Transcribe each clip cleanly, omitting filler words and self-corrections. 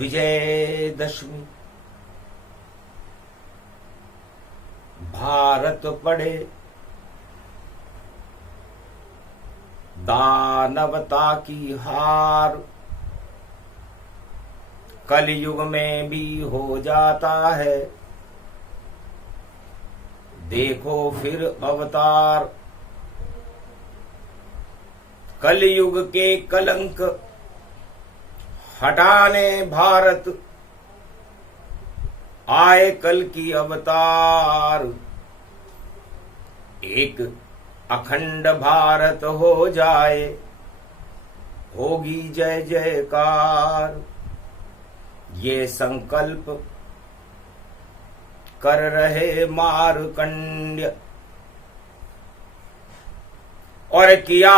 विजयदशमी। भारत पड़े दानवता की हार, कलयुग में भी हो जाता है देखो फिर अवतार। कलयुग के कलंक हटाने भारत आए कल की अवतार। एक अखंड भारत हो जाए होगी जय जयकार। ये संकल्प कर रहे मार्कंड्य और किया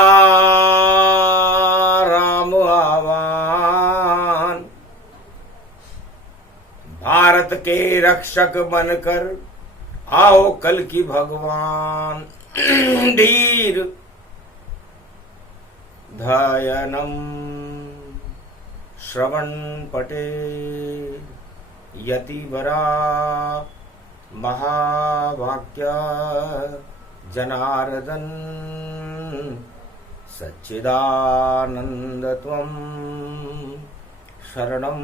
राम आह्वान। भारत के रक्षक बनकर आओ कल की भगवान। धीर धयनम श्रवण पटे यतिवरा महावाक्य जनार्दन सच्चिदानंद त्वं शरणं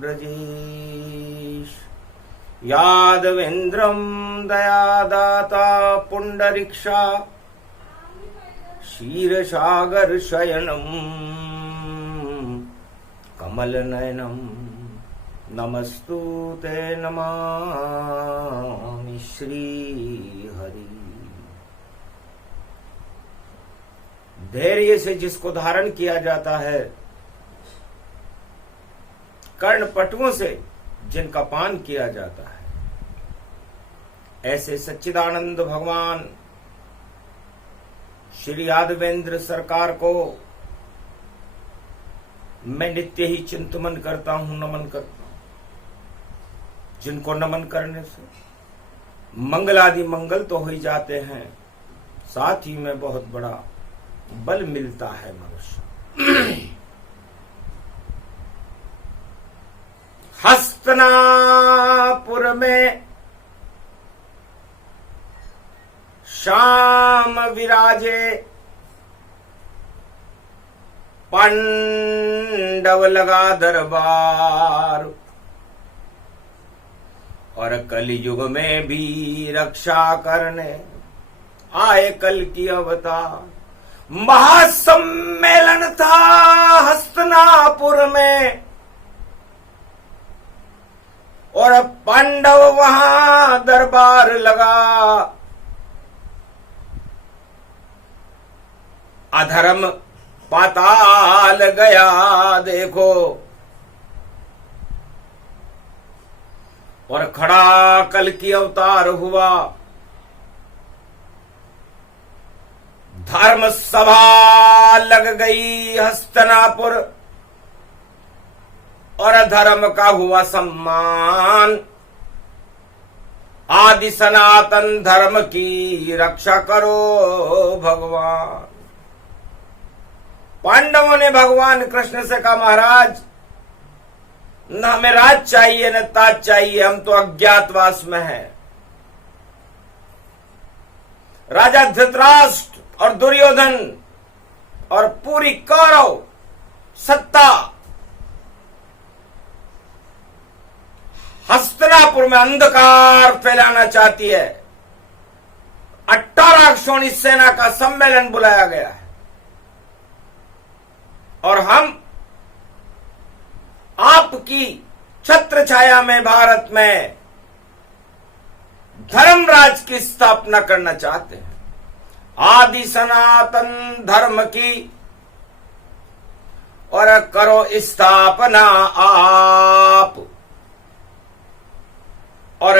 ब्रजेश। यादवेन्द्रं दयादाता पुंडरीक्षा क्षीरसागर शयनं कमलनयनं नमस्तुते नमामि श्रीहरि। धैर्य से जिसको धारण किया जाता है, कर्णपटुओं से जिनका पान किया जाता है, ऐसे सच्चिदानंद भगवान श्री यादवेंद्र सरकार को मैं नित्य ही चिंतन करता हूं, नमन करता हूं। जिनको नमन करने से मंगलादि मंगल तो हो ही जाते हैं, साथ ही में बहुत बड़ा बल मिलता है मनुष्य। हस्तिनापुर में शाम विराजे, पांडव लगा दरबार। और कलयुग में भी रक्षा करने आए कल की अवतार। महासम्मेलन था हस्तिनापुर में और पांडव वहां दरबार लगा। अधर्म पाताल गया देखो और खड़ा कल की अवतार हुआ। धर्म सभा लग गई हस्तिनापुर और धर्म का हुआ सम्मान। आदि सनातन धर्म की रक्षा करो भगवान। पांडवों ने भगवान कृष्ण से कहा, महाराज न हमें राज चाहिए न ताज चाहिए, हम तो अज्ञातवास में हैं। राजा धृतराष्ट्र और दुर्योधन और पूरी कौरव सत्ता हस्तिनापुर में अंधकार फैलाना चाहती है। 18 अक्षौणी सेना का सम्मेलन बुलाया गया है और हम आपकी छत्र छाया में भारत में धर्मराज की स्थापना करना चाहते हैं। आदि सनातन धर्म की और करो स्थापना आप। और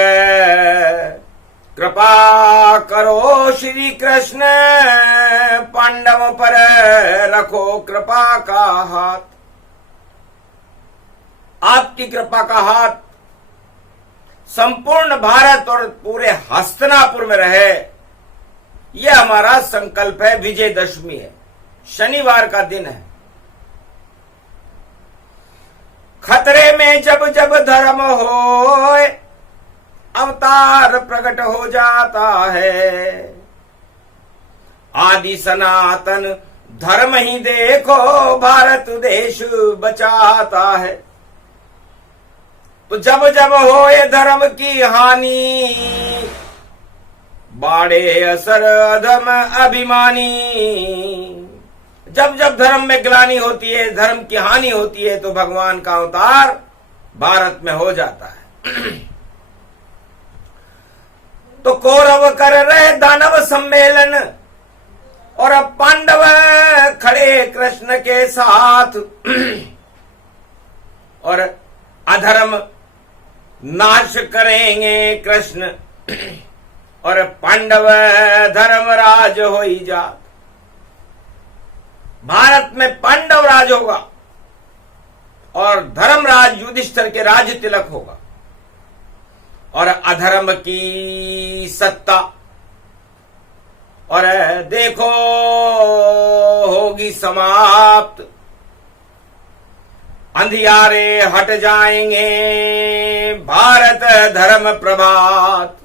कृपा करो श्री कृष्ण पांडव पर रखो कृपा का हाथ। आपकी कृपा का हाथ संपूर्ण भारत और पूरे हस्तिनापुर में रहे, यह हमारा संकल्प है। विजयदशमी है, शनिवार का दिन है। खतरे में जब जब धर्म होए अवतार प्रकट हो जाता है। आदि सनातन धर्म ही देखो भारत देश बचाता है। तो जब जब होए धर्म की हानि बाड़े असर अधम अभिमानी। जब जब धर्म में ग्लानि होती है, धर्म की हानि होती है, तो भगवान का अवतार भारत में हो जाता है। तो कौरव कर रहे दानव सम्मेलन और अब पांडव खड़े कृष्ण के साथ और अधर्म नाश करेंगे कृष्ण और पांडव धर्मराज हो ही जात। भारत में पांडव राज होगा और धर्मराज युधिष्ठिर के राज तिलक होगा और अधर्म की सत्ता और देखो होगी समाप्त। अंधियारे हट जाएंगे भारत धर्म प्रभात।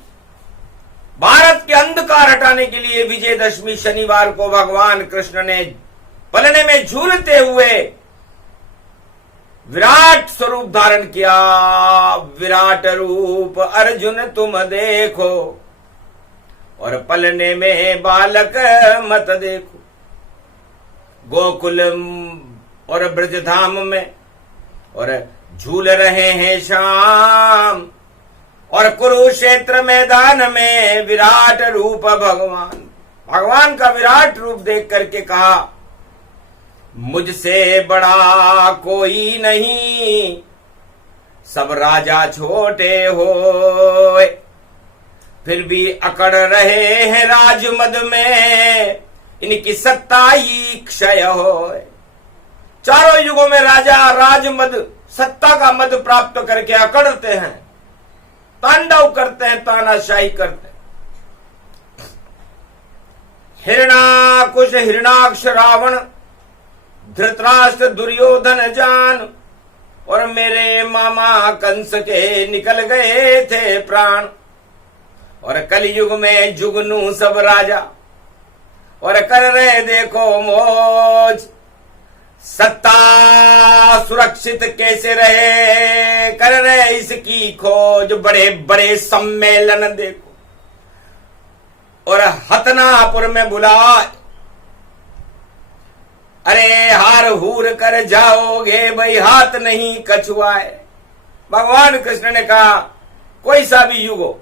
भारत के अंधकार हटाने के लिए विजयदशमी शनिवार को भगवान कृष्ण ने पलने में झूलते हुए विराट स्वरूप धारण किया। विराट रूप अर्जुन तुम देखो और पलने में बालक मत देखो। गोकुल और ब्रजधाम में और झूल रहे हैं शाम और कुरुक्षेत्र मैदान में विराट रूप भगवान का विराट रूप देख करके कहा, मुझसे बड़ा कोई नहीं, सब राजा छोटे हो, फिर भी अकड़ रहे हैं राजमद में, इनकी सत्ता ही क्षय हो। चारों युगों में राजा राजमद सत्ता का मद प्राप्त करके अकड़ते हैं, तांडव करते हैं, तानाशाही करते हैं। हिरणाकुश हिरणाक्ष रावण धृतराष्ट्र दुर्योधन जान और मेरे मामा कंस के निकल गए थे प्राण। और कलयुग में जुगनू सब राजा और कर रहे देखो मौज, सत्ता सुरक्षित कैसे रहे कर रहे इसकी खोज। बड़े बड़े सम्मेलन देखो और हतनापुर में बुलाए, अरे हार हूर कर जाओगे भाई, हाथ नहीं कछुआए। भगवान कृष्ण ने कहा, कोई सा भी युग हो,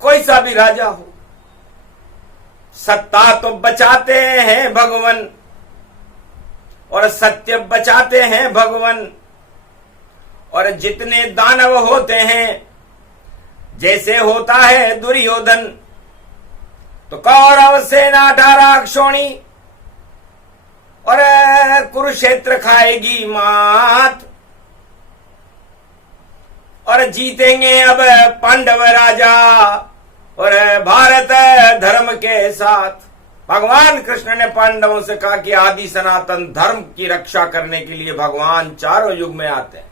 कोई सा भी राजा हो, सत्ता तो बचाते हैं भगवान और सत्य बचाते हैं भगवान। और जितने दानव होते हैं, जैसे होता है दुर्योधन, तो कौरव सेना 18 क्षोणी और कुरुक्षेत्र खाएगी मात और जीतेंगे अब पांडव राजा और भारत धर्म के साथ। भगवान कृष्ण ने पांडवों से कहा कि आदि सनातन धर्म की रक्षा करने के लिए भगवान चारों युग में आते हैं।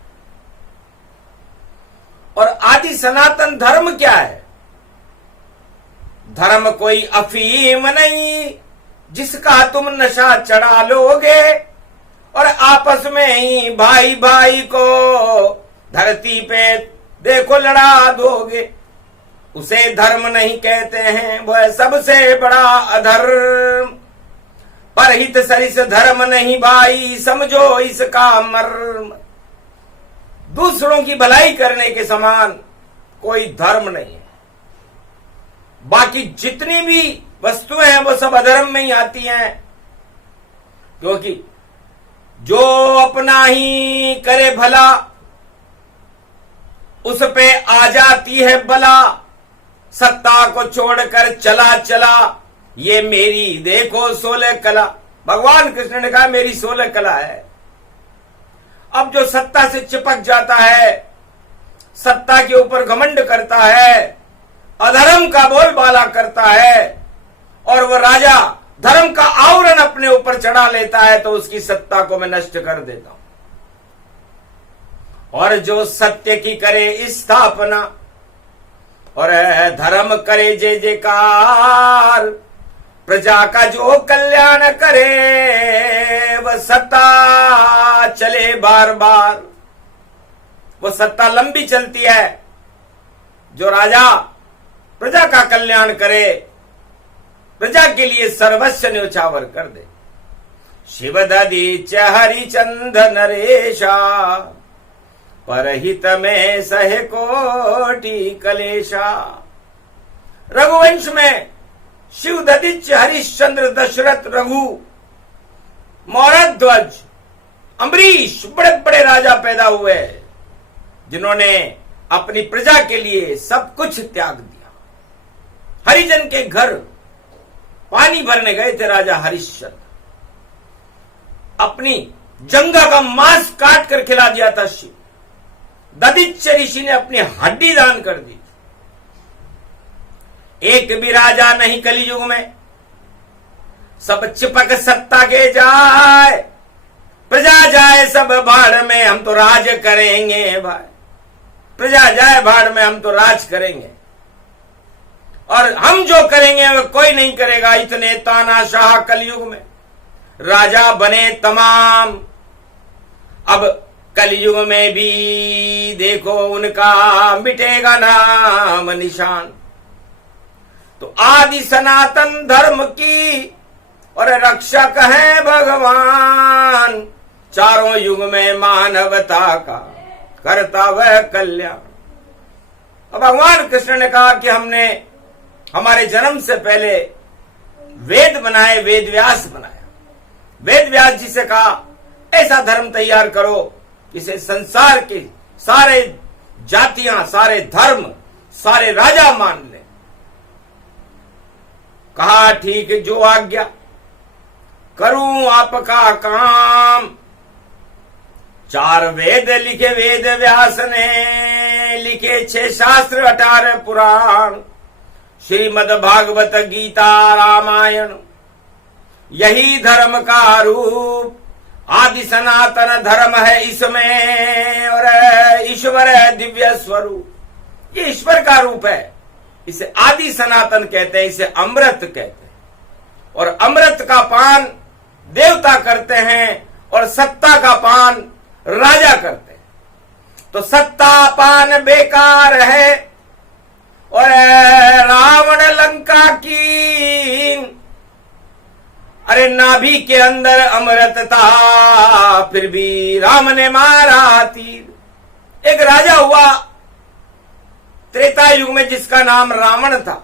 और आदि सनातन धर्म क्या है? धर्म कोई अफीम नहीं जिसका तुम नशा चढ़ा लोगे और आपस में ही भाई भाई को धरती पे देखो लड़ा दोगे। उसे धर्म नहीं कहते हैं, वह सबसे बड़ा अधर्म। परहित सरिस धर्म नहीं भाई, समझो इसका मर्म। दूसरों की भलाई करने के समान कोई धर्म नहीं है। बाकी जितनी भी वस्तुएं हैं वो सब अधर्म में ही आती हैं, क्योंकि जो अपना ही करे भला उस पे आ जाती है बला। सत्ता को छोड़कर चला चला ये मेरी देखो 16 कला। भगवान कृष्ण ने कहा मेरी 16 कला है। अब जो सत्ता से चिपक जाता है, सत्ता के ऊपर घमंड करता है, अधर्म का बोलबाला करता है और वह राजा धर्म का आवरण अपने ऊपर चढ़ा लेता है, तो उसकी सत्ता को मैं नष्ट कर देता हूं। और जो सत्य की करे स्थापना और धर्म करे जय जयकार, प्रजा का जो कल्याण करे वह सत्ता चले बार बार। वो सत्ता लंबी चलती है जो राजा प्रजा का कल्याण करे, प्रजा के लिए सर्वस्व न्योछावर कर दे। शिव दधीच हरिचंद नरेशा, परहित में सहे कोटि कलेशा। रघुवंश में शिव दधीच, हरिश्चंद्र, दशरथ, रघु, मौरध्वज, अम्बरीश, बड़े बड़े राजा पैदा हुए जिन्होंने अपनी प्रजा के लिए सब कुछ त्याग दिया। हरिजन के घर पानी भरने गए थे राजा हरिश्चंद्र, अपनी जंगा का मांस काट कर खिला दिया था शिव। दधीच ऋषि ने अपनी हड्डी दान कर दी। एक भी राजा नहीं कलियुग में, सब चिपक सत्ता के जाए, प्रजा जाए सब भाड़ में, हम तो राज करेंगे भाई। प्रजा जाए भाड़ में, हम तो राज करेंगे, और हम जो करेंगे वह कोई नहीं करेगा। इतने तानाशाह कलयुग में राजा बने तमाम। अब कलयुग में भी देखो उनका मिटेगा नाम निशान। तो आदि सनातन धर्म की और रक्षक है भगवान, चारों युग में मानवता का करता वह कल्याण। अब भगवान कृष्ण ने कहा कि हमने हमारे जन्म से पहले वेद बनाए, वेद व्यास बनाया। वेद व्यास जी से कहा ऐसा धर्म तैयार करो जिसे संसार के सारे जातियां, सारे धर्म, सारे राजा मान ले। कहा ठीक, जो आज्ञा करूं आपका काम। 4 वेद लिखे वेद व्यास ने, लिखे 6 शास्त्र 18 पुराण, श्रीमद् भागवत गीता रामायण। यही धर्म का रूप, आदि सनातन धर्म है इसमें, और ईश्वर है दिव्य स्वरूप। ये ईश्वर का रूप है, इसे आदि सनातन कहते हैं, इसे अमृत कहते हैं। और अमृत का पान देवता करते हैं और सत्ता का पान राजा करते हैं। तो सत्ता पान बेकार है, और रावण लंका की, अरे नाभि के अंदर अमृत था, फिर भी राम ने मारा तीर। एक राजा हुआ त्रेता युग में जिसका नाम रावण था,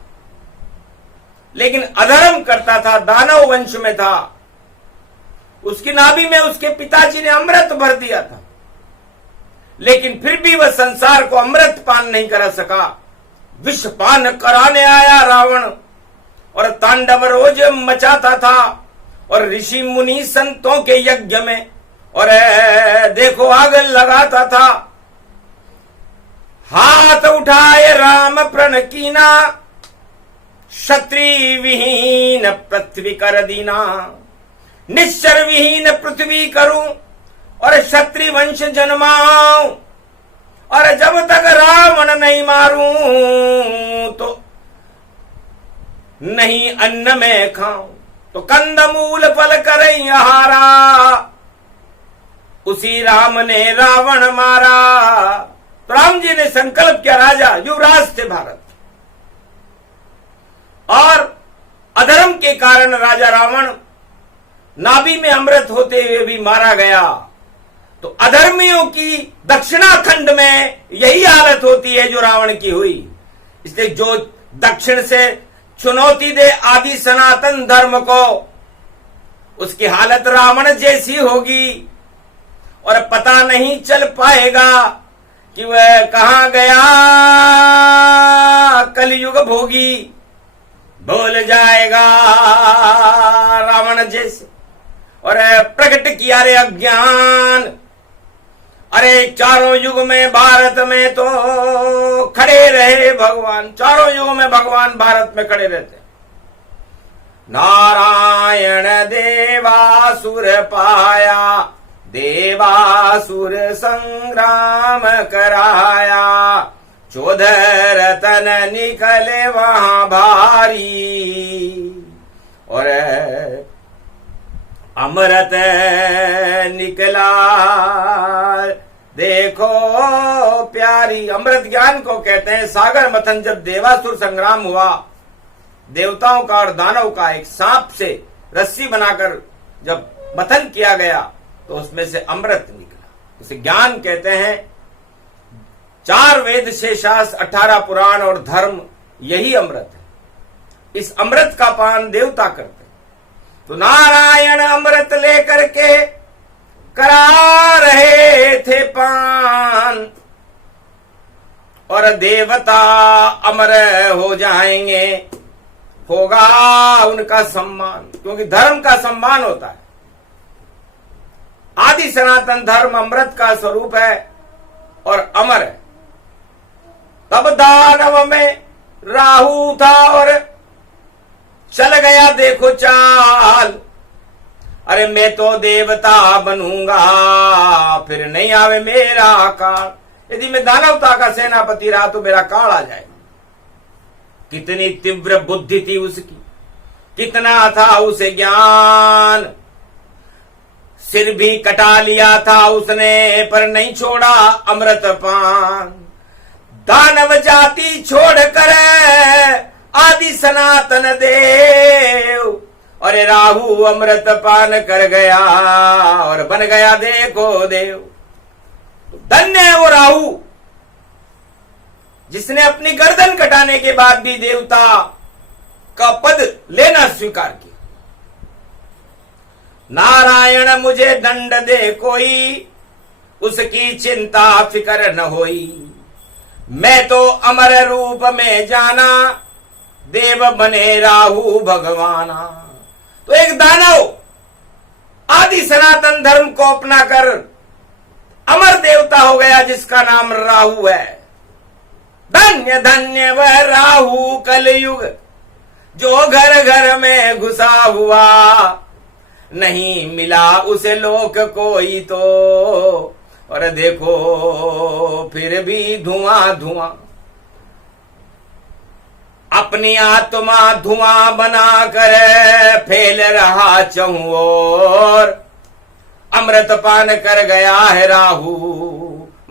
लेकिन अधर्म करता था, दानव वंश में था। उसकी नाभि में उसके पिताजी ने अमृत भर दिया था, लेकिन फिर भी वह संसार को अमृत पान नहीं करा सका। विष पान कराने आया रावण, और तांडव रोज मचाता था, और ऋषि मुनि संतों के यज्ञ में और देखो आग लगाता था। हाथ उठाए राम प्रण कीना, क्षत्रि विहीन पृथ्वी कर दीना। निश्चर विहीन पृथ्वी करूं और क्षत्रि वंश जन्माऊं, और जब तक रावण नहीं मारूं तो नहीं अन्न में खाऊं। तो कंदमूल फल करें आहारा, उसी राम ने रावण मारा। तो राम जी ने संकल्प किया, राजा युवराज थे भारत, और अधर्म के कारण राजा रावण नाभि में अमृत होते हुए भी मारा गया। तो अधर्मियों की दक्षिणाखंड में यही हालत होती है जो रावण की हुई। इसलिए जो दक्षिण से चुनौती दे आदि सनातन धर्म को, उसकी हालत रावण जैसी होगी, और पता नहीं चल पाएगा कि वह कहां गया कलयुग भोगी। भूल जाएगा रावण जैसे, और प्रकट किया रे अज्ञान। अरे चारों युग में भारत में तो खड़े रहे भगवान, चारों युग में भगवान भारत में खड़े रहते। नारायण देवासुर पाया, देवासुर संग्राम कराया, 14 रतन निकले वहां भारी, और अमृत निकला देखो प्यारी। अमृत ज्ञान को कहते हैं सागर मथन। जब देवासुर संग्राम हुआ, देवताओं का और दानव का, एक सांप से रस्सी बनाकर जब मथन किया गया तो उसमें से अमृत निकला, उसे ज्ञान कहते हैं। 4 वेद, 6 शास्त्र, 18 पुराण और धर्म, यही अमृत है। इस अमृत का पान देवता करते हैं। तो नारायण अमृत लेकर के करा रहे थे पान, और देवता अमर हो जाएंगे, होगा उनका सम्मान, क्योंकि धर्म का सम्मान होता है। आदि सनातन धर्म अमृत का स्वरूप है और अमर है। तब दानव में राहु था और चल गया देखो चाल, अरे मैं तो देवता बनूंगा, फिर नहीं आवे मेरा काल। यदि मैं दानवता का सेनापति रहा तो मेरा काल आ जाएगा। कितनी तीव्र बुद्धि थी उसकी, कितना था उसे ज्ञान। सिर भी कटा लिया था उसने, पर नहीं छोड़ा अमृत पान। दानव जाति छोड़कर आदि सनातन देव, अरे राहु अमृत पान कर गया और बन गया देखो देव। धन्य है वो राहु जिसने अपनी गर्दन कटाने के बाद भी देवता का पद लेना स्वीकार किया। नारायण मुझे दंड दे कोई, उसकी चिंता फिकर न होई। मैं तो अमर रूप में जाना, देव बने राहु भगवाना। तो एक दानव आदि सनातन धर्म को अपना कर अमर देवता हो गया, जिसका नाम राहु है। धन्य धन्य वह राहु कलयुग, जो घर घर में घुसा हुआ। नहीं मिला उसे लोक कोई तो, और देखो फिर भी धुआं धुआं। अपनी आत्मा धुआं बनाकर फैल रहा चहुं ओर। अमृत पान कर गया है राहु,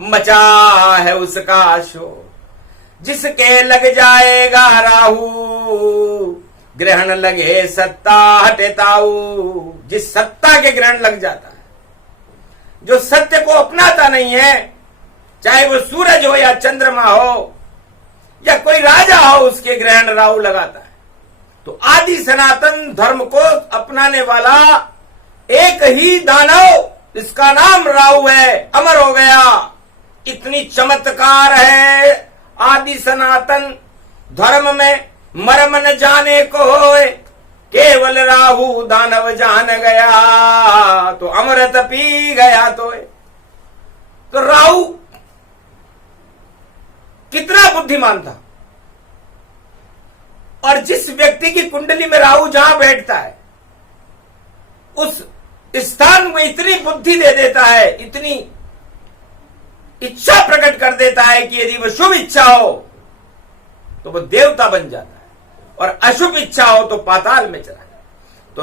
मचा है उसका शोर। जिसके लग जाएगा राहु, ग्रहण लगे सत्ता हटेताऊ। जिस सत्ता के ग्रहण लग जाता है, जो सत्य को अपनाता नहीं है, चाहे वो सूरज हो या चंद्रमा हो या कोई राजा हो, उसके ग्रहण राहु लगाता है। तो आदि सनातन धर्म को अपनाने वाला एक ही दानव, इसका नाम राहु है, अमर हो गया। इतनी चमत्कार है आदि सनातन धर्म में, मर्म न जाने को होए, केवल राहु दानव जान गया, तो अमृत पी गया। तो राहु कितना बुद्धिमान था। और जिस व्यक्ति की कुंडली में राहु जहां बैठता है, उस स्थान में इतनी बुद्धि दे देता है, इतनी इच्छा प्रकट कर देता है कि यदि वह शुभ इच्छा हो तो वह देवता बन जाता है, और अशुभ इच्छा हो तो पाताल में चला जाता। तो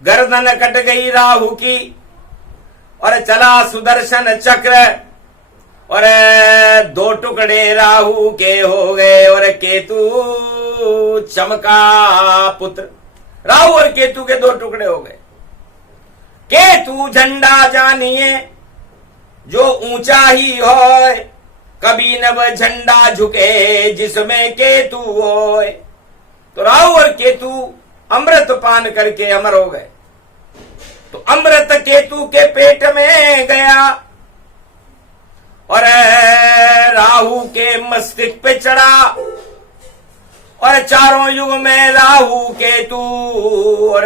गर्दन कट गई राहु की, और चला सुदर्शन चक्र, और 2 टुकड़े राहु के हो गए, और केतु चमका पुत्र। राहु और केतु के 2 टुकड़े हो गए। केतु झंडा जानिए जो ऊंचा ही होए, कभी न वह झंडा झुके जिसमें केतु होए। तो राहु और केतु अमृत पान करके अमर हो गए। तो अमृत केतु के पेट में गया, और राहु के मस्तिष्क पे चढ़ा, और चारों युग में राहु केतु और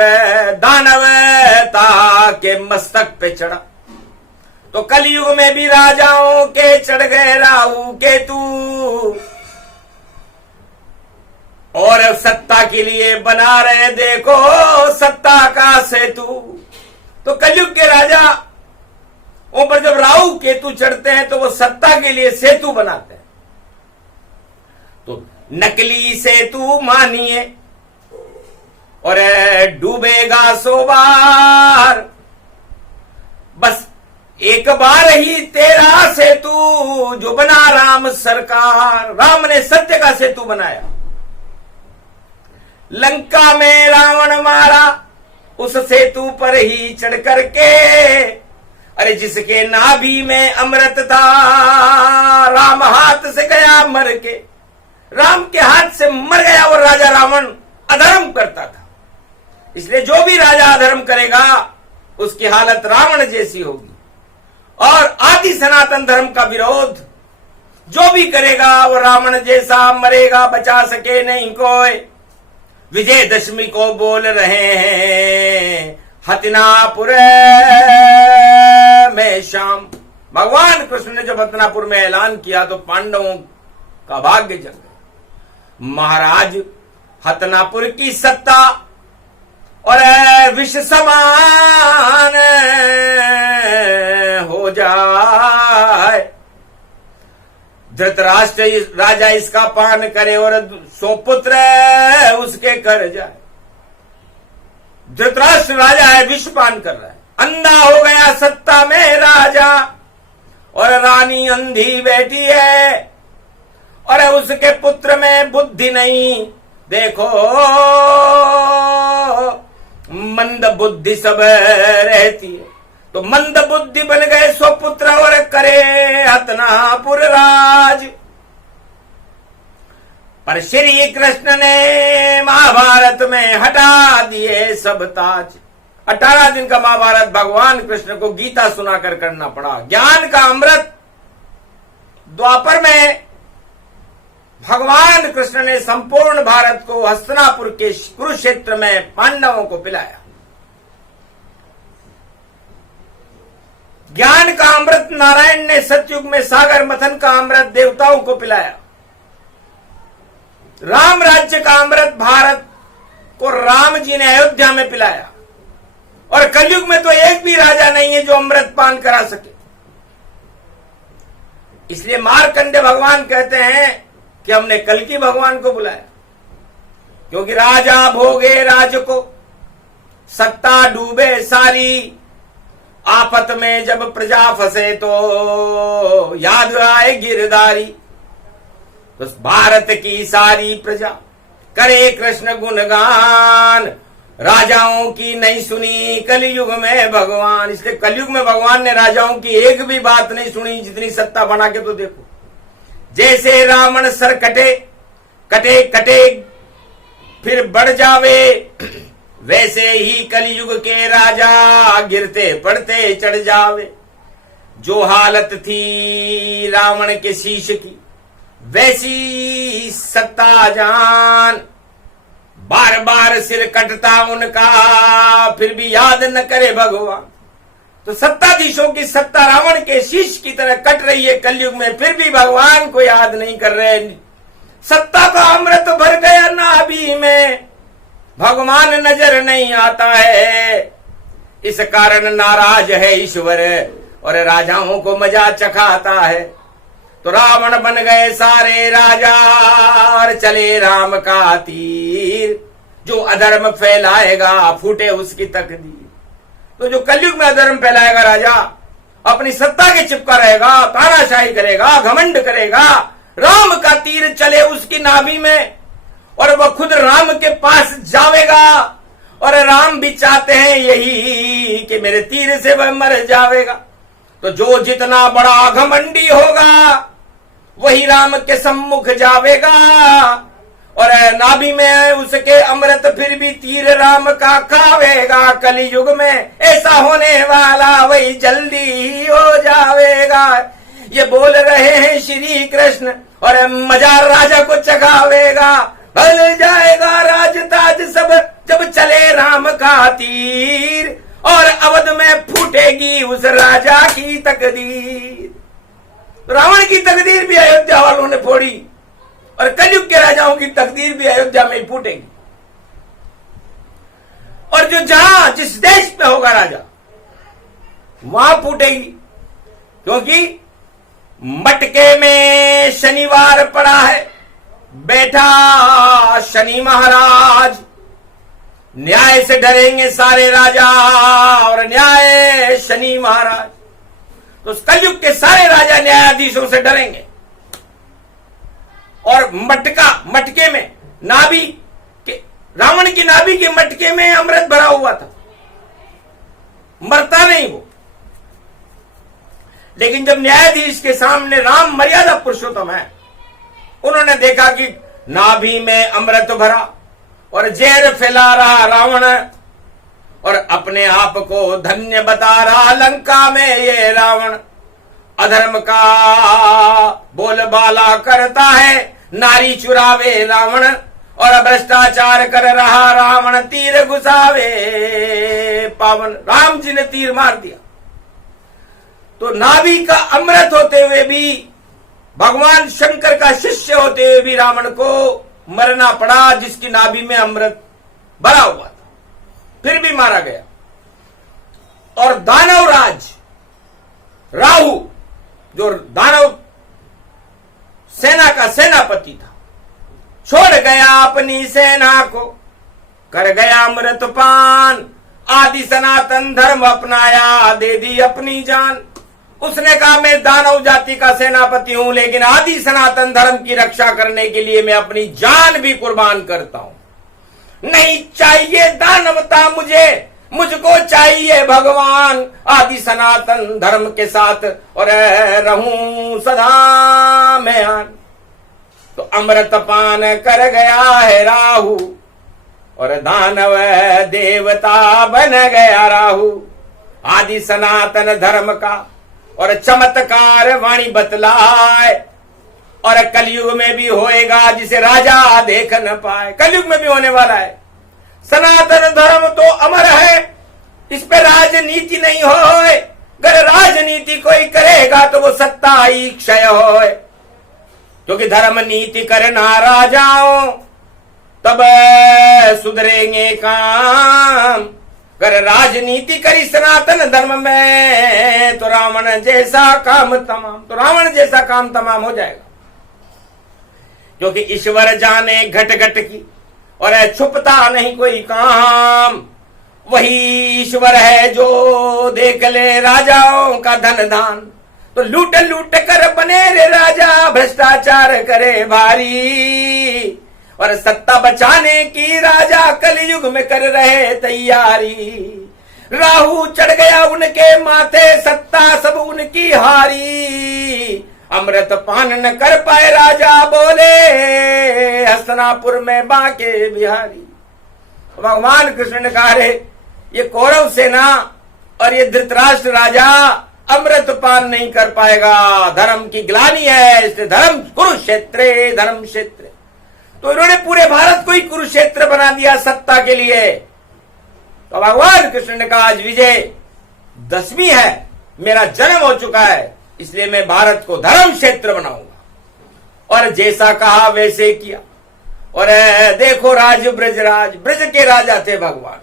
दानवता के मस्तक पे चढ़ा। तो कलयुग में भी राजाओं के चढ़ गए राहु केतु, और सत्ता के लिए बना रहे देखो सत्ता का सेतु। तो कलयुग के राजा ऊपर जब राहु केतु चढ़ते हैं तो वो सत्ता के लिए सेतु बनाते हैं। तो नकली सेतु मानिए और डूबेगा 100 बार, बस एक बार ही तेरा सेतु जो बना राम सरकार। राम ने सत्य का सेतु बनाया, लंका में रावण मारा उस सेतु पर ही चढ़ करके। अरे जिसके नाभि में अमृत था, राम हाथ से गया मर के। राम के हाथ से मर गया वो राजा रावण, अधर्म करता था। इसलिए जो भी राजा अधर्म करेगा उसकी हालत रावण जैसी होगी। और आदि सनातन धर्म का विरोध जो भी करेगा वो रावण जैसा मरेगा, बचा सके नहीं कोई। विजयदशमी को बोल रहे हैं हतिनापुर में शाम। भगवान कृष्ण ने जब हतिनापुर में ऐलान किया तो पांडवों का भाग्य जग गया। महाराज हतिनापुर की सत्ता और विष समान हो जाए, धृतराष्ट्र राजा इसका पान करे और 100 पुत्र उसके कर जाए। धृतराष्ट्र राजा है, विष पान कर रहा है, अंधा हो गया सत्ता में राजा, और रानी अंधी बैठी है और उसके पुत्र में बुद्धि नहीं। देखो मंद बुद्धि सब रहती है, तो मंद बुद्धि बन गए 100 पुत्र और करे हतिनापुर राज। पर श्री कृष्ण ने महाभारत में हटा दिए सब ताज। 18 दिन का महाभारत भगवान कृष्ण को गीता सुनाकर करना पड़ा। ज्ञान का अमृत द्वापर में भगवान कृष्ण ने संपूर्ण भारत को हस्तिनापुर के कुरुक्षेत्र में पांडवों को पिलाया। ज्ञान का अमृत नारायण ने सतयुग में सागर मथन का अमृत देवताओं को पिलाया। राम राज्य का अमृत भारत को राम जी ने अयोध्या में पिलाया। और कलयुग में तो एक भी राजा नहीं है जो अमृत पान करा सके। इसलिए मार्कंडे भगवान कहते हैं कि हमने कल्कि भगवान को बुलाया, क्योंकि राजा भोगे राज को, सत्ता डूबे सारी, आफत में जब प्रजा फंसे तो याद आए गिरधारी। तो भारत की सारी प्रजा करे कृष्ण गुणगान, राजाओं की नहीं सुनी कलयुग में भगवान। इसलिए कलयुग में भगवान ने राजाओं की एक भी बात नहीं सुनी। जितनी सत्ता बना के तो देखो, जैसे रावण सर कटे कटे कटे फिर बढ़ जावे, वैसे ही कलयुग के राजा गिरते पड़ते चढ़ जावे। जो हालत थी रावण के शीश की, वैसी सत्ता जान। बार बार सिर कटता उनका, फिर भी याद न करे भगवान। तो सत्ताधीशों की सत्ता रावण के शीश की तरह कट रही है कलयुग में, फिर भी भगवान को याद नहीं कर रहे। सत्ता का अमृत भर गया नाभि में, भगवान नजर नहीं आता है। इस कारण नाराज है ईश्वर और राजाओं को मजा चखाता है। तो रावण बन गए सारे राजा और चले राम का तीर। जो अधर्म फैलाएगा फूटे उसकी तकदीर। तो जो कलयुग में अधर्म फैलाएगा राजा, अपनी सत्ता के चिपका रहेगा, तानाशाही करेगा, घमंड करेगा, राम का तीर चले उसकी नाभि में और वह खुद राम के पास जावेगा। और राम भी चाहते हैं यही कि मेरे तीर से वह मर जावेगा। तो जो जितना बड़ा घमंडी होगा वही राम के सम्मुख जावेगा। और नाभि में उसके अमृत फिर भी तीर राम का खावेगा। कलयुग में ऐसा होने वाला वही जल्दी ही हो जावेगा। ये बोल रहे हैं श्री कृष्ण और मजा राजा को चखावेगा। भल जाएगा राजताज सब जब चले राम का तीर, और अवध में फूटेगी उस राजा की तकदीर। रावण की तकदीर भी अयोध्या वालों ने फोड़ी और कलयुग के राजाओं की तकदीर भी अयोध्या में ही फूटेगी। और जो जहां जिस देश में होगा राजा वहां फूटेगी। क्योंकि मटके में शनिवार पड़ा है, बैठा शनि महाराज। न्याय से डरेंगे सारे राजा और न्याय शनि महाराज। तो कलयुग के सारे राजा न्यायाधीशों से डरेंगे। और मटके में नाभि के, रावण की नाभि के मटके में अमृत भरा हुआ था, मरता नहीं वो। लेकिन जब न्यायाधीश के सामने राम मर्यादा पुरुषोत्तम है, उन्होंने देखा कि नाभि में अमृत भरा और जहर फैला रहा रावण, और अपने आप को धन्य बता रहा लंका में ये रावण। अधर्म का बोलबाला करता है, नारी चुरावे रावण, और भ्रष्टाचार कर रहा रावण, तीर घुसावे पावन। राम जी ने तीर मार दिया। तो नाभि का अमृत होते हुए भी, भगवान शंकर का शिष्य होते हुए भी रावण को मरना पड़ा, जिसकी नाभि में अमृत भरा हुआ था, फिर भी मारा गया। और दानवराज राहु, जो दानव सेना का सेनापति था, छोड़ गया अपनी सेना को, कर गया अमृत पान, आदि सनातन धर्म अपनाया, दे दी अपनी जान। उसने कहा मैं दानव जाति का सेनापति हूं, लेकिन आदि सनातन धर्म की रक्षा करने के लिए मैं अपनी जान भी कुर्बान करता हूं। नहीं चाहिए दानवता मुझे, मुझको चाहिए भगवान, आदि सनातन धर्म के साथ और रहूं सदा मैं आन। तो अमृत पान कर गया है राहु, और दानव देवता बन गया राहु। आदि सनातन धर्म का और चमत्कार वाणी बतलाए, और कलयुग में भी होएगा जिसे राजा देख न पाए। कलयुग में भी होने वाला है। सनातन धर्म तो अमर है, इस पे राजनीति नहीं होए। अगर राजनीति कोई करेगा तो वो सत्ता ही क्षय होए, क्योंकि धर्म नीति करना राजाओं, तब सुधरेंगे काम। अगर राजनीति करी सनातन धर्म में तो रावण जैसा काम तमाम, तो रावण जैसा काम तमाम हो जाएगा। क्योंकि ईश्वर जाने घट घट की, और छुपता नहीं कोई काम। वही ईश्वर है जो देख ले राजाओं का धन दान। तो लूट लूट कर बने रे राजा, भ्रष्टाचार करे भारी, और सत्ता बचाने की राजा कलयुग में कर रहे तैयारी। राहु चढ़ गया उनके माथे, सत्ता सब उनकी हारी। अमृत पान न कर पाए राजा, बोले हस्तिनापुर में बांके बिहारी। भगवान कृष्ण ने कहा, रे ये कौरव सेना और ये धृतराष्ट्र राजा अमृत पान नहीं कर पाएगा, धर्म की ग्लानि है, इसलिए धर्म कुरुक्षेत्र धर्म क्षेत्र। तो इन्होंने पूरे भारत को ही कुरुक्षेत्र बना दिया सत्ता के लिए। तो भगवान कृष्ण ने कहा, आज विजय दशमी है, मेरा जन्म हो चुका है, इसलिए मैं भारत को धर्म क्षेत्र बनाऊंगा। और जैसा कहा वैसे किया। और देखो ब्रज के राजा थे भगवान।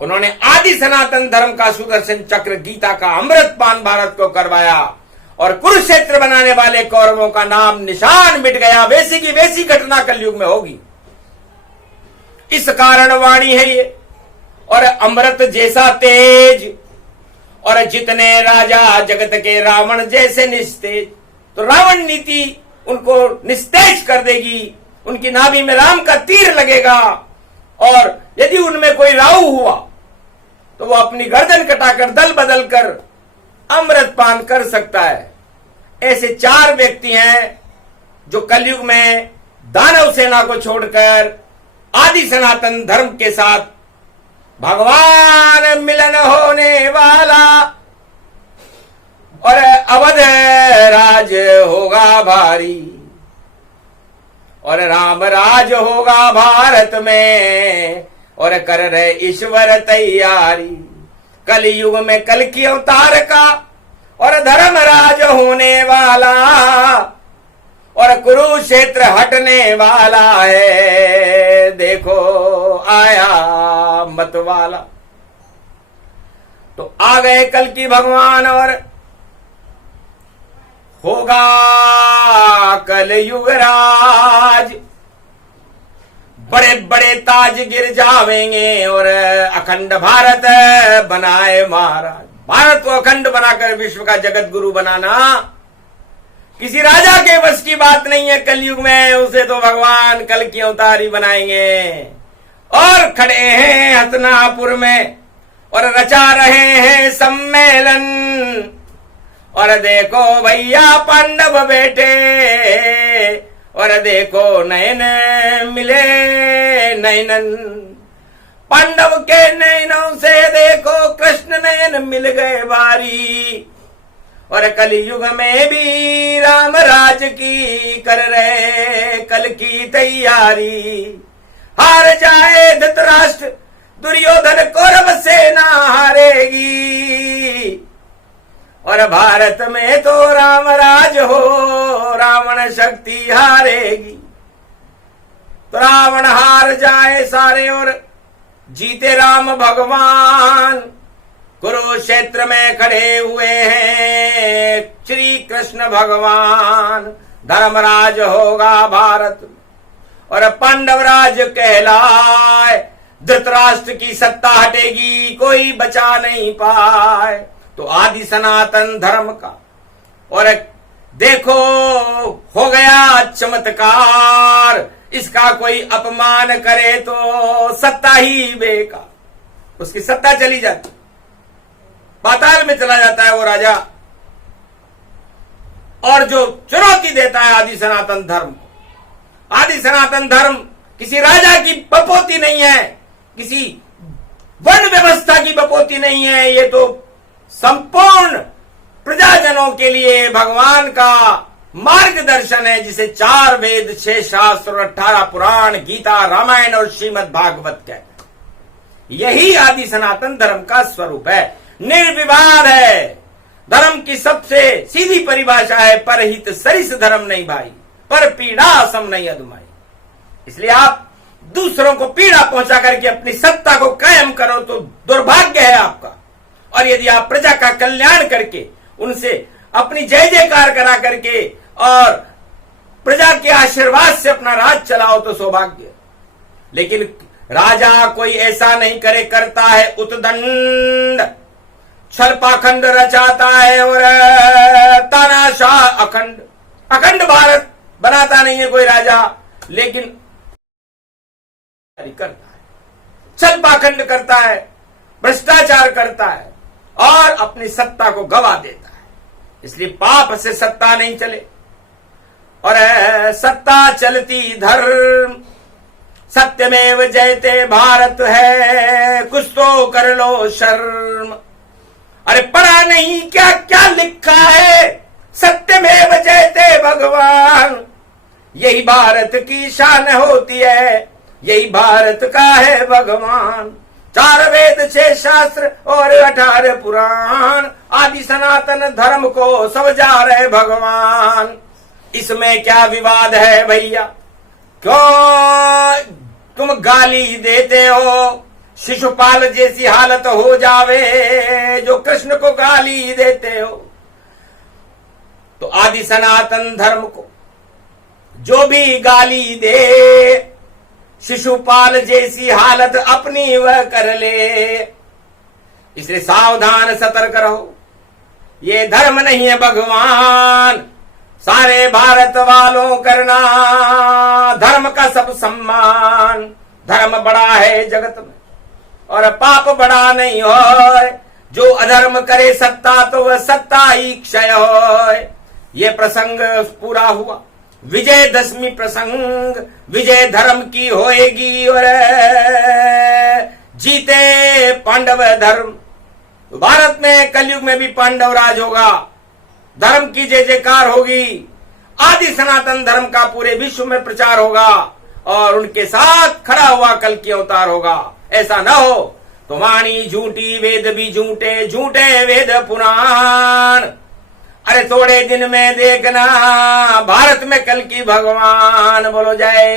उन्होंने आदि सनातन धर्म का सुदर्शन चक्र, गीता का अमृत पान भारत को करवाया, और कुरुक्षेत्र बनाने वाले कौरवों का नाम निशान मिट गया। वैसी की वैसी घटना कलयुग में होगी, इस कारण वाणी है ये। और अमृत जैसा तेज, और जितने राजा जगत के रावण जैसे निस्तेज। तो रावण नीति उनको निस्तेज कर देगी, उनकी नाभि में राम का तीर लगेगा। और यदि उनमें कोई राहु हुआ तो वो अपनी गर्दन कटाकर दल बदल कर अमृत पान कर सकता है। ऐसे 4 व्यक्ति हैं जो कलयुग में दानव सेना को छोड़कर आदि सनातन धर्म के साथ भगवान मिलन होने वाला, और अवध राज होगा भारी, और राम राज होगा भारत में, और कर रहे ईश्वर तैयारी। कलयुग में कल की अवतार का और धर्म राज होने वाला, और कुरुक्षेत्र हटने वाला है, देखो आया मत वाला। तो आ गए कल की भगवान, और होगा कल युगराज। बड़े बड़े ताज गिर जावेंगे और अखंड भारत बनाए महाराज। भारत को अखंड बनाकर विश्व का जगत गुरु बनाना किसी राजा के बस की बात नहीं है कलयुग में। उसे तो भगवान कल की अवतारी बनाएंगे। और खड़े हैं हसनापुर में और रचा रहे हैं सम्मेलन। और देखो भैया पांडव बेटे और देखो नयन मिले नयनन। पांडव के नयनों से देखो कृष्ण नयन मिल गए बारी। और कलयुग में भी राम राज की कर रहे कल की तैयारी। हार जाए धृतराष्ट्र दुर्योधन कौरव सेना हारेगी। और भारत में तो राम राज हो रावण शक्ति हारेगी। तो रावण हार जाए सारे और जीते राम भगवान। कुरुक्षेत्र में खड़े हुए हैं श्री कृष्ण भगवान। धर्मराज होगा भारत और पांडव राज कहलाए। धृतराष्ट्र की सत्ता हटेगी कोई बचा नहीं पाए। तो आदि सनातन धर्म का और देखो हो गया चमत्कार। इसका कोई अपमान करे तो सत्ता ही बेकार। उसकी सत्ता चली जाती, पाताल में चला जाता है वो राजा। और जो चुनौती देता है आदि सनातन धर्म को। आदि सनातन धर्म किसी राजा की बपोती नहीं है, किसी वन व्यवस्था की बपोती नहीं है। ये तो संपूर्ण प्रजाजनों के लिए भगवान का मार्गदर्शन है, जिसे 4 वेद 6 शास्त्र और 18 पुराण गीता रामायण और श्रीमद् भागवत कहते हैं। यही आदि सनातन धर्म का स्वरूप है, निर्विवाद है। धर्म की सबसे सीधी परिभाषा है परहित सरिस धर्म नहीं भाई, पर पीड़ा सम नहीं अदुमाई। इसलिए आप दूसरों को पीड़ा पहुंचा करके अपनी सत्ता को कायम करो तो दुर्भाग्य है आपका। और यदि आप प्रजा का कल्याण करके उनसे अपनी जय जयकार करा करके और प्रजा के आशीर्वाद से अपना राज चलाओ तो सौभाग्य। लेकिन राजा कोई ऐसा नहीं करे, करता है उतदंड, छल पाखंड रचाता है और तानाशाह अखंड। अखंड भारत बनाता नहीं है कोई राजा, लेकिन करता है, छल पाखंड करता है, भ्रष्टाचार करता है और अपनी सत्ता को गवा देता है। इसलिए पाप से सत्ता नहीं चले और सत्ता चलती धर्म। सत्यमेव जयते भारत है, कुछ तो कर लो शर्म। अरे पढ़ा नहीं क्या क्या लिखा है, सत्यमेव जयते भगवान। यही भारत की शान होती है, यही भारत का है भगवान। 4 वेद 6 शास्त्र और 18 पुराण, आदि सनातन धर्म को समझा रहे भगवान। इसमें क्या विवाद है भैया? क्यों तुम गाली देते हो? शिशुपाल जैसी हालत हो जावे जो कृष्ण को गाली देते हो। तो आदि सनातन धर्म को जो भी गाली दे, शिशुपाल जैसी हालत अपनी वह कर ले। इसलिए सावधान सतर्क रहो, ये धर्म नहीं है भगवान। सारे भारत वालों करना धर्म का सब सम्मान। धर्म बड़ा है जगत में और पाप बड़ा नहीं हो। जो अधर्म करे सत्ता तो वह सत्ता ही क्षय हो। ये प्रसंग पूरा हुआ, विजयदशमी प्रसंग। विजय धर्म की होएगी और जीते पांडव धर्म। भारत में कलयुग में भी पांडव राज होगा, धर्म की जय जयकार होगी, आदि सनातन धर्म का पूरे विश्व में प्रचार होगा और उनके साथ खड़ा हुआ कल की अवतार होगा। ऐसा न हो तो वाणी झूठी, वेद भी झूठे, झूठे वेद पुराण। अरे थोड़े दिन में देखना भारत में कल की भगवान। बोलो जय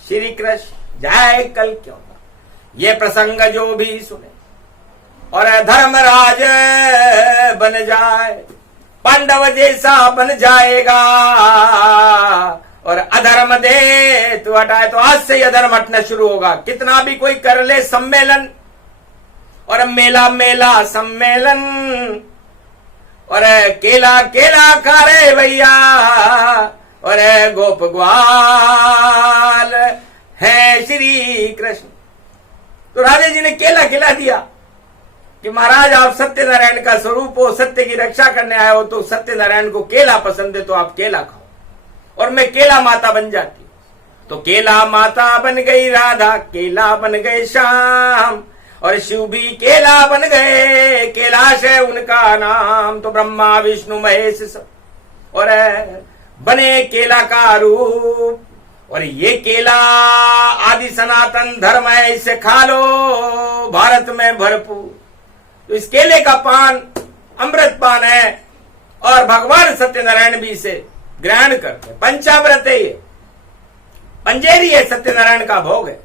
श्री कृष्ण, जय कल की अवतार। ये प्रसंग जो भी सुने और धर्मराज बन जाए पांडव जैसा बन जाएगा। और अधर्म दे तो हटाए, तो आज से ही अधर्म हटना शुरू होगा। कितना भी कोई कर ले सम्मेलन और मेला मेला सम्मेलन, और केला केला खा रहे भैया, और गोप ग्वाल है श्री कृष्ण। तो राजा जी ने केला खिला दिया कि महाराज आप सत्यनारायण का स्वरूप हो, सत्य की रक्षा करने आए हो, तो सत्यनारायण को केला पसंद है तो आप केला खाओ और मैं केला माता बन जाती हूं। तो केला माता बन गई राधा, केला बन गए श्याम, और शिव भी केला बन गए, कैलाश है उनका नाम। तो ब्रह्मा विष्णु महेश सब और बने केला का रूप। और ये केला आदि सनातन धर्म है, इसे खा लो भारत में भरपूर। तो इस केले का पान अमृत पान है और भगवान सत्यनारायण भी इसे ग्रहण करते हैं। पंचामृत है ये, पंजेरी है, सत्यनारायण का भोग है।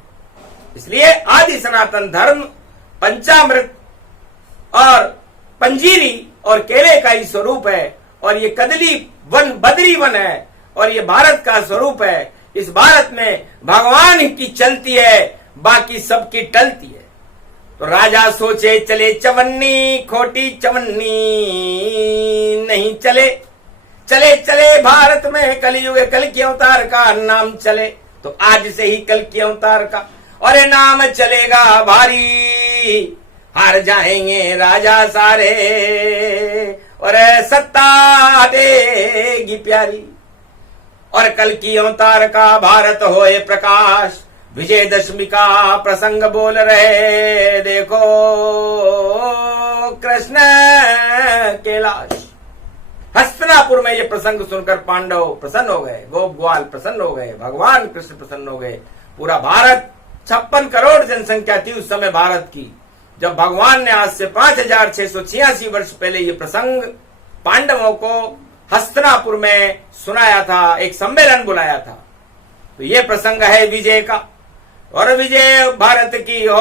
इसलिए आदि सनातन धर्म पंचामृत और पंजीरी और केले का ही स्वरूप है। और ये कदली वन बद्री वन है और ये भारत का स्वरूप है। इस भारत में भगवान की चलती है, बाकी सबकी टलती है। तो राजा सोचे चले चवन्नी, खोटी चवन्नी नहीं चले। चले चले भारत में कलयुग, कल के अवतार का नाम चले। तो आज से ही कल के अवतार का और नाम चलेगा भारी, हार जाएंगे राजा सारे और सत्ता देगी प्यारी। और कल की अवतार का भारत होए प्रकाश, विजयदशमी का प्रसंग बोल रहे देखो कृष्ण कैलाश। हस्तिनापुर में ये प्रसंग सुनकर पांडव प्रसन्न हो गए, गोप ग्वाल प्रसन्न हो गए, भगवान कृष्ण प्रसन्न हो गए। पूरा भारत 56 करोड़ जनसंख्या थी उस समय भारत की, जब भगवान ने आज से 5686 वर्ष पहले ये प्रसंग पांडवों को हस्तिनापुर में सुनाया था, एक सम्मेलन बुलाया था। तो ये प्रसंग है विजय का, और विजय भारत की हो।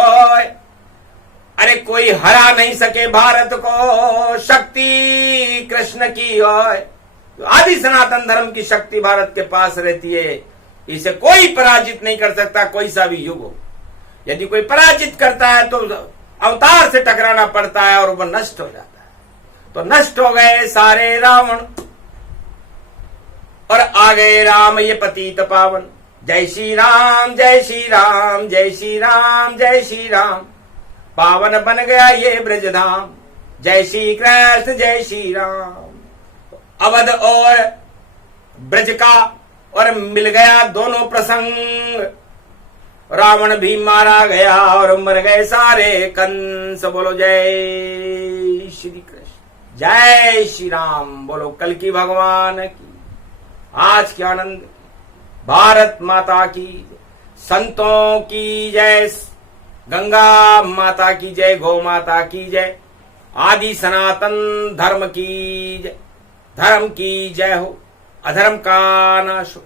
अरे कोई हरा नहीं सके भारत को, शक्ति कृष्ण की हो। तो आदि सनातन धर्म की शक्ति भारत के पास रहती है, इसे कोई पराजित नहीं कर सकता, कोई सा भी युग हो। यदि कोई पराजित करता है तो अवतार से टकराना पड़ता है और वह नष्ट हो जाता है। तो नष्ट हो गए सारे रावण और आ गए राम ये पतित पावन। जय श्री राम जय श्री राम जय श्री राम जय श्री राम, पावन बन गया ये ब्रजधाम। जय श्री कृष्ण जय श्री राम। अवध और ब्रज का और मिल गया दोनों प्रसंग। रावण भी मारा गया और मर गए सारे कंस। बोलो जय श्री कृष्ण जय श्री राम। बोलो कल की भगवान की, आज के आनंद, भारत माता की, संतों की जय, गंगा माता की जय, गौ माता की जय, आदि सनातन धर्म की जय, धर्म की जय हो, अधर्म का नाश हो।